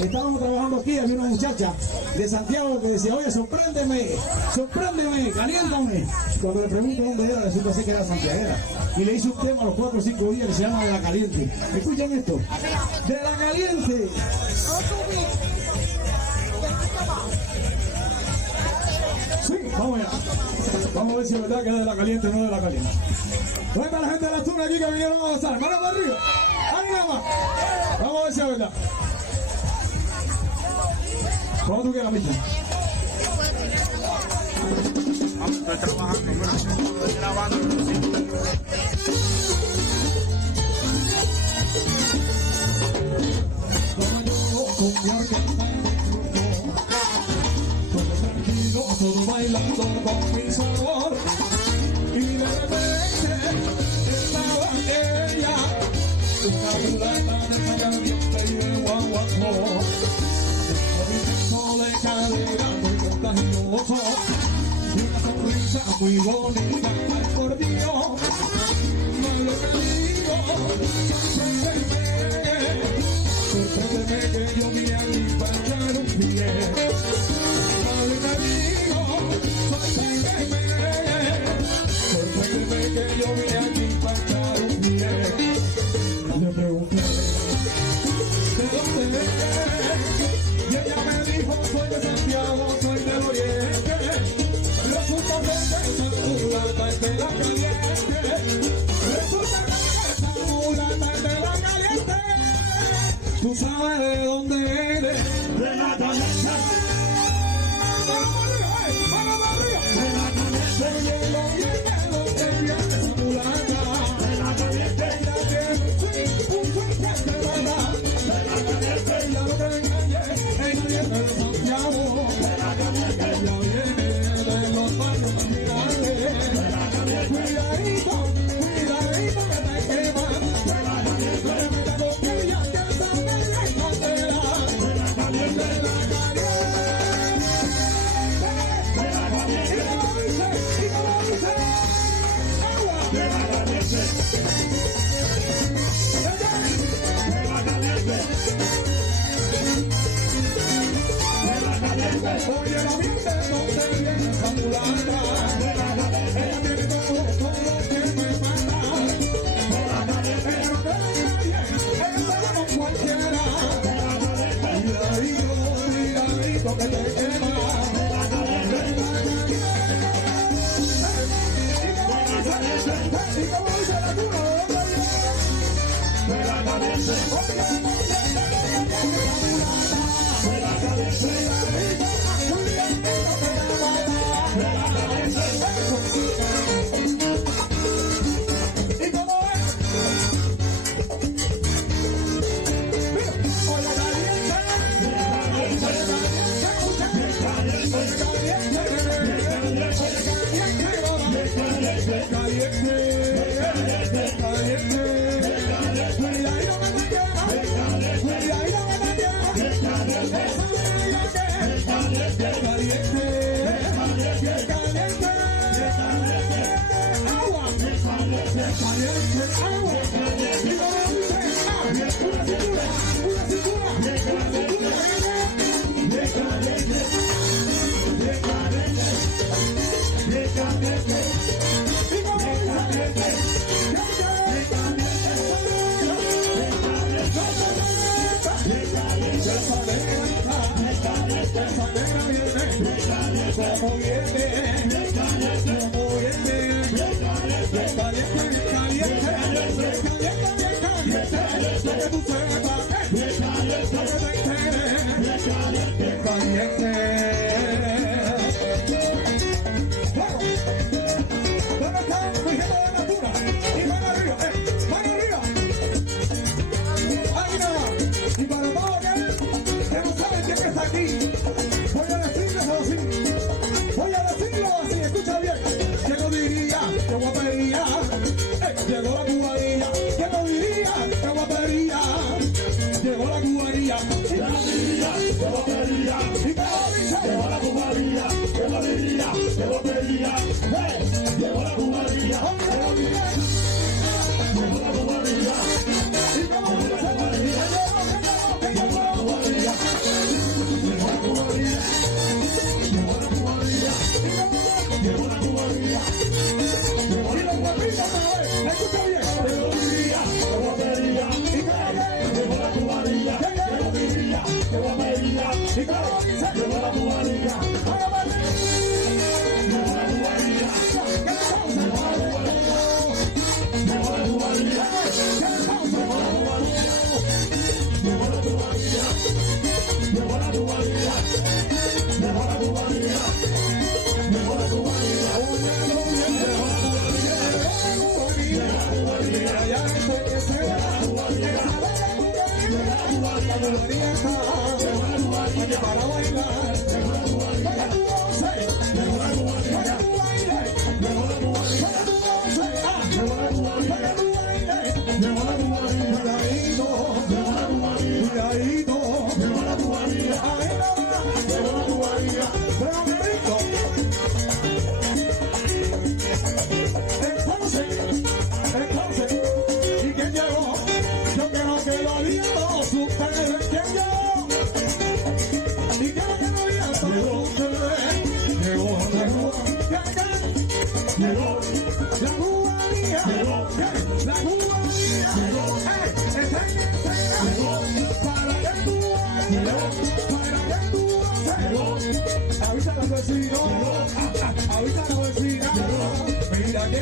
estábamos trabajando aquí, había una muchacha de Santiago que decía, oye, sorpréndeme, caliéntame. Cuando le pregunto dónde era, resulta ser que era santiaguera. Y le hice un tema a los 4 o 5 días que se llama De la Caliente. ¿Escuchan esto? De la Caliente. Sí, vamos allá. Vamos a ver si es verdad que es De la Caliente o no De la Caliente. ¿Dónde está la gente de la Tuna aquí que vinieron a gozar? ¡Mano para arriba! ¡Ahí nada más! Vamos a ver si es verdad. ¿Cómo tú quieras, Micha? Estoy trabajando, estoy grabando. Todo tranquilo, todo bailando con mi sabor. Y de repente estaba ella, una mulata de caliente y de guaguancó. Movimiento de cadera muy contagioso y una sonrisa muy bonita, ay por Dios. No lo que digo, sorpréndeme que yo vine aquí para echar un pie. No lo que digo, sorpréndeme que yo vine aquí para echar un pie. Le pregunté, ¿de dónde es? Y ella me dijo, soy de Santiago, soy del Oriente. Resulta que esa mulata es de la Caliente. Resulta que esa mulata es de la Caliente. ¿Tú sabes de dónde eres? De la Caliente. ¡Vamos arriba! De la Caliente. Viene esa mulata. De la Caliente. Ella tiene un fuerte de verdad. De la Caliente. Ella no te engañe, ella viene de Santiago. De la Caliente. Ella viene de los barrios marginales. De la Caliente. Cuidadito, cuidadito que te queman. De la Caliente. Cuidado que ella quiere saber la escondera. De la Caliente. De la Caliente. De la Caliente. Y como dice, agua. De la Caliente. De la Caliente. De la Caliente. Oye, la miente donde viene esa mulata. De la Caliente. Ella tiene todo lo que me mata. De la Caliente. Ella no te engañe, ella se va con cualquiera. De la Caliente. Cuidadito que te quema. De la Caliente. Y como dice la Tuna, ¿de dónde viene? De la Caliente. Oye, ¿de dónde viene esa mulata? De la Caliente. Cuidadito que te mata. De la Caliente. ¿Y cómo es? Mira, oye, caliente. Oye, caliente. llegó María, ¿Y cómo dice? llegó la tubería, ¡Ay, María! llegó la tubería, ¿Qué causa? llegó la tubería, llegó la tubería, ¿Qué causa? llegó la tubería, llegó la tubería, llegó la tubería, llegó la tubería. Para bailar, entonces, ¿y quién llegó? Yo quiero que lo digan todos ustedes. ¿Quién llegó? Y quiero que lo digan todos ustedes. Llegó la cubanía. Llegó, La cubanía. La cubanía. Para que tú avisa a los vecinos. Avisa a los vecinos. Mira que